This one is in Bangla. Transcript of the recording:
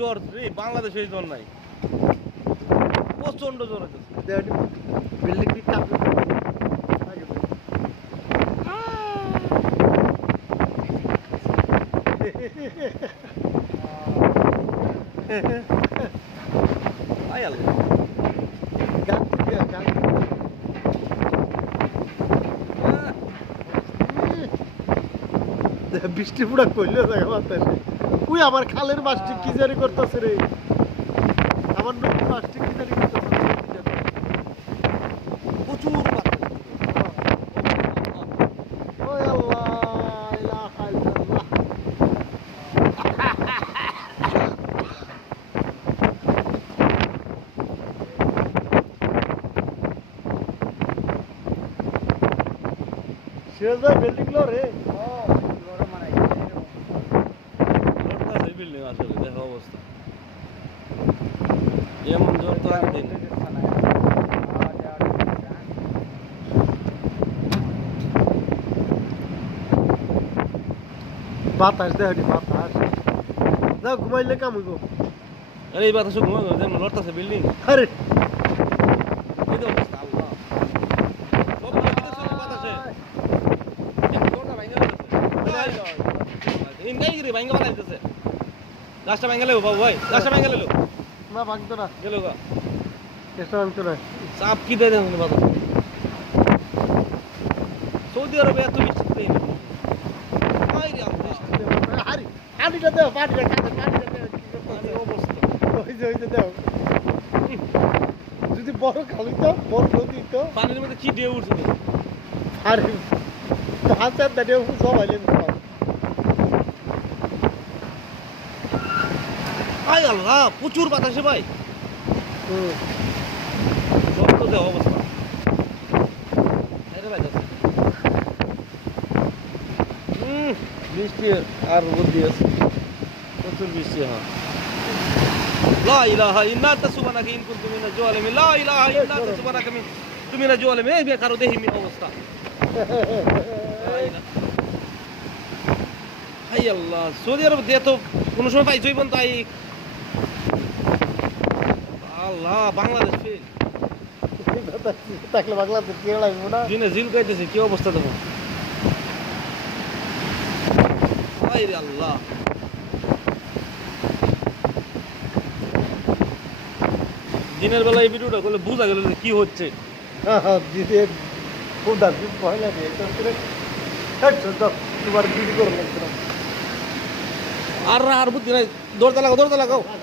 জ্বর রে, বাংলাদেশে এই জ্বর নাই, প্রচন্ড জ্বর হইতেছে। বিল্ডিং কি কাঁপছে আয় আল্লাহ, গান দিয়ে গান বৃষ্টি পুরা কইলো জায়গা বাতাসে ওই আমার খালের মাছটি কি জারি করতেছে রে আমার নদীর মাছটি কি জারি করতেছে প্রচুর বাতাস। ওই আল্লাহ ইলাহা ইল্লাল্লাহ সিরাজ ভাই বিল্ডিং লো রে লড়তাছে বিল্ডিং, আসলে দেখো অবস্থা, এমন জ্বর তো আগে দিন। বাতাস দেখি বাতাস যাও ঘুমাইলে কামুইব আরে এই বাতাসে ঘুমা গেল, যেমন লড়তাছে বিল্ডিং, আরে এই তো অবস্থা। আল্লাহ, সব লড়তাছে রে বাতাসে, এক জ্বরটা ভাঙা যাচ্ছে, ইনকাই রে ভাঙা বানাই দিতেছে। গাছটা ভাঙা লেবো বাবু ভাই, গাছটা ভাঙা লেলো, না ভাঙতো না গেল গা, চেষ্টা ভাঙতো না চাপ কি দেয় দেখুন বাতাস। সৌদি আরবে এত বৃষ্টি দেয় না। আয় রে আল্লাহ, হারি হারিটা দেও পানিটা খাতে পানিটা দেও কি মানে করতেছে অবস্থা। ওই যে দেও যদি বড় খালি তো বড় নদী তো পানির মধ্যে কি ঢেউ উঠছে দেখুন। আরে ধান চার দাঁড়িয়ে সবাই আয় আল্লাহ, প্রচুর বাতাসে ভাই, সব তো দেওয়া অবস্থা। এই রে ভাই দেখো। বৃষ্টি আর বুদ্ধি আছে, প্রচুর বৃষ্টি। হ্যাঁ, লা ইলাহা ইল্লা আনতা সুবহানাকা ইন কুনতু মিনাজ জালিমিন, লা ইলাহা ইল্লা আনতা সুবহানাকা মিনাজ জালিমিন। এই বেকারও দেখি মি অবস্থা। হাই আল্লাহ, সৌদি আরব দিয়ে তো কোনো সময় পাই জৈবন তাই। আল্লাহ, বাংলাদেশ ফেল, থাকলে বাংলাদেশ কে লাগবে না দিনে জিল গাইতেছে, কি অবস্থা দেখো। হাই রে আল্লাহ, দিনের বেলা এই ভিডিওটা করলে বোঝা গেল যে কি হচ্ছে। দিদি খুব দাবি পয়লা দিয়ে তোমার ভিডিও করে লাগবে আর বুদ্ধি নাই, দৌড়তে লাগাও, দৌড়তে লাগাও।